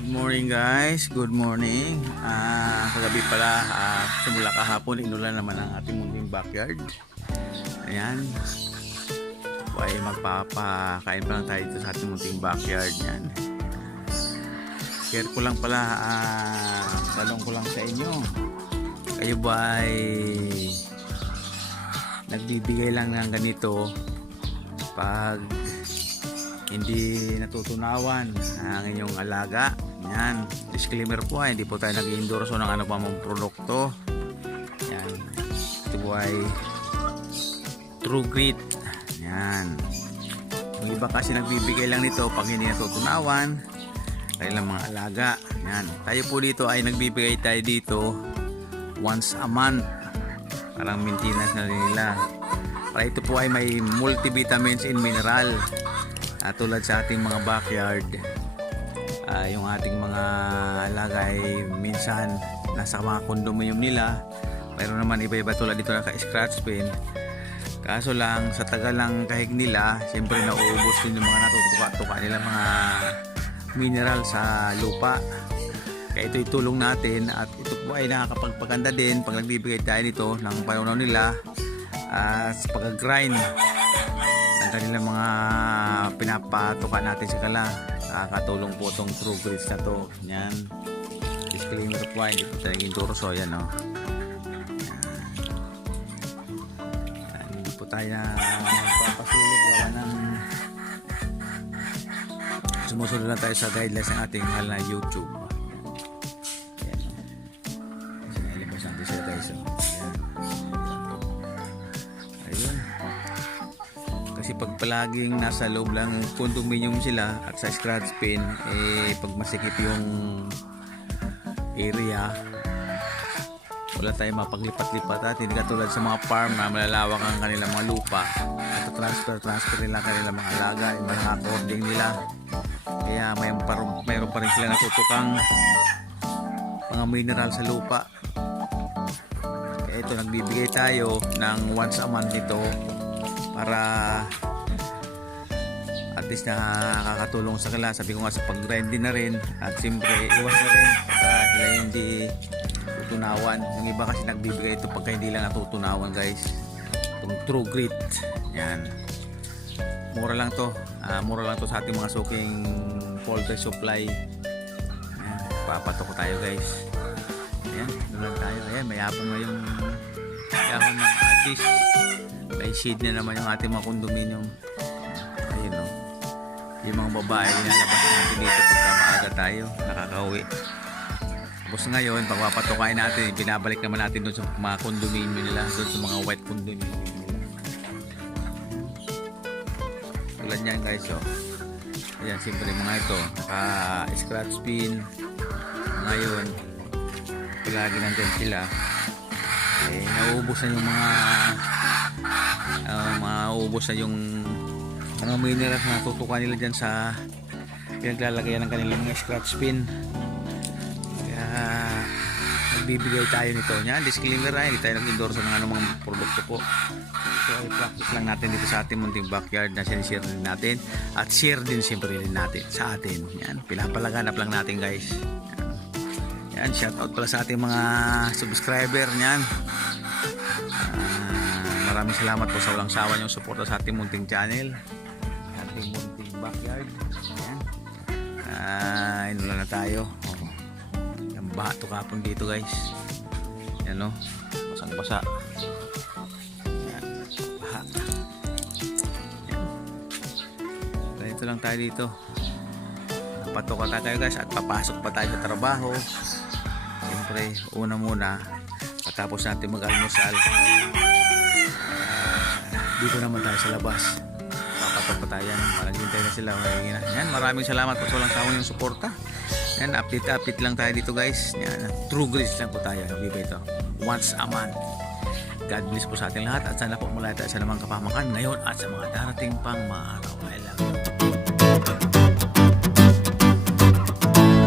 Good morning guys, good morning. Kagabi pala, simula kahapon, inulan naman ang ating munting backyard. Ayan. Ay magpapakain pa lang tayo dito sa ating munting backyard. Yan. Share ko lang pala, tanong ko lang sa inyo. Kayo ba ay nagbibigay lang ng ganito pag hindi natutunawan ang inyong alaga? Yan, disclaimer po, hindi po tayo nag-endorse ng ano pa mong produkto. Yan, ito po ay True Grit. Yan, yung iba kasi nagbibigay lang nito pag hindi natutunawan kailang mga alaga. Yan, tayo po dito ay nagbibigay tayo dito once a month, parang maintenance na rin nila. Para ito po ay may multivitamins and mineral. Tulad sa ating mga backyard, yung ating mga alaga ay minsan nasa mga condominium nila. Mayroon naman iba-iba tulad dito na ka-scratch pin. Kaso lang sa tagal ng kahig nila, siyempre nauubos din yung mga natutuka-tuka nila mga mineral sa lupa. Kaya ito itulong natin at ito po ay nakakapagpaganda din pag nagbibigay tayo nito ng pananaw nila sa pag-grind ang kanilang mga pinapatuka natin sa kala. Nakakatulong po itong True Grits na to. Yan, disclaimer po, hindi po tayo nag-endorse. So yan, hindi po tayo magpapasulog gawa ng sumusunod lang tayo sa guidelines ng ating mahal na YouTube. Yan, sinilibas natin sila guys. Yan. Ayun, kasi pag palaging nasa loob lang condominium sila at sa scratch pin, pag masikip yung area, wala tayong mapaglipat-lipat at hindi katulad sa mga farm na malalawak ang kanilang mga lupa at transfer nila kanilang mga alaga, yung mga according nila. Kaya mayroon pa rin sila natutukang mga mineral sa lupa. Kaya ito, nagbibigay tayo ng once a month nito para at least nakakatulong sa kanila. Sabi ko nga sa pag-grind din na rin at siyempre iwas na rin para sila hindi tutunawan. Yung iba kasi nagbibigay ito pagka hindi lang natutunawan guys. Itong True Grit, yan, mura lang to. Mura lang to sa ating mga suking poultry supply. Yan, papatok tayo guys. Ayan, doon lang tayo. Ayan, may hapon na yung yahon ng artist. May shade na naman yung ating mga condominium. Ayun o, yung mga babae linalabas natin dito pagka maaga tayo nakakauwi. Tapos ngayon pagpapatukain natin, binabalik naman natin doon sa mga condominium nila, doon sa mga white condominium nila. Tulad yan guys o. Ayan, siyempre mga ito naka scratch pin. Ngayon palagi nandyan sila, nauubos na yung maubos na yung mga minerals na tutukan nila dyan sa pinaglalagayan ng kanilang mga scratch pin. Kaya nagbibigay tayo nito. Yan, disclaimer na, hindi tayo nag-endorse ng anumang produkto po. So ay practice lang natin dito sa ating munting backyard na sinishare din natin at share din siyempre din natin sa atin. Yan, pinapalaganap lang natin guys. Yan, shout out pala sa ating mga subscriber niyan. Maraming salamat po sa walang sawa niyong suporta sa ating munting channel, ating munting backyard. Ayan, inulan na tayo. Yung baha to kapon dito guys. Yan o, basang basa. Yan, baha. Yan. Ganito lang tayo dito. Patuka tayo guys at papasok pa tayo sa trabaho. Siyempre, una muna patapos natin mag-almusal, dito naman tayo sa labas. Papatok pa tayo yan. Parang hintay na sila. Yan, maraming salamat po sa walang sawang yung suporta. Yan, update lang tayo dito guys. Yan, True Grits lang po tayo. Bibay ito once a month. God bless po sa ating lahat at sana po mula tayo sa namang kapamakan ngayon at sa mga darating pang mga araw. I love you.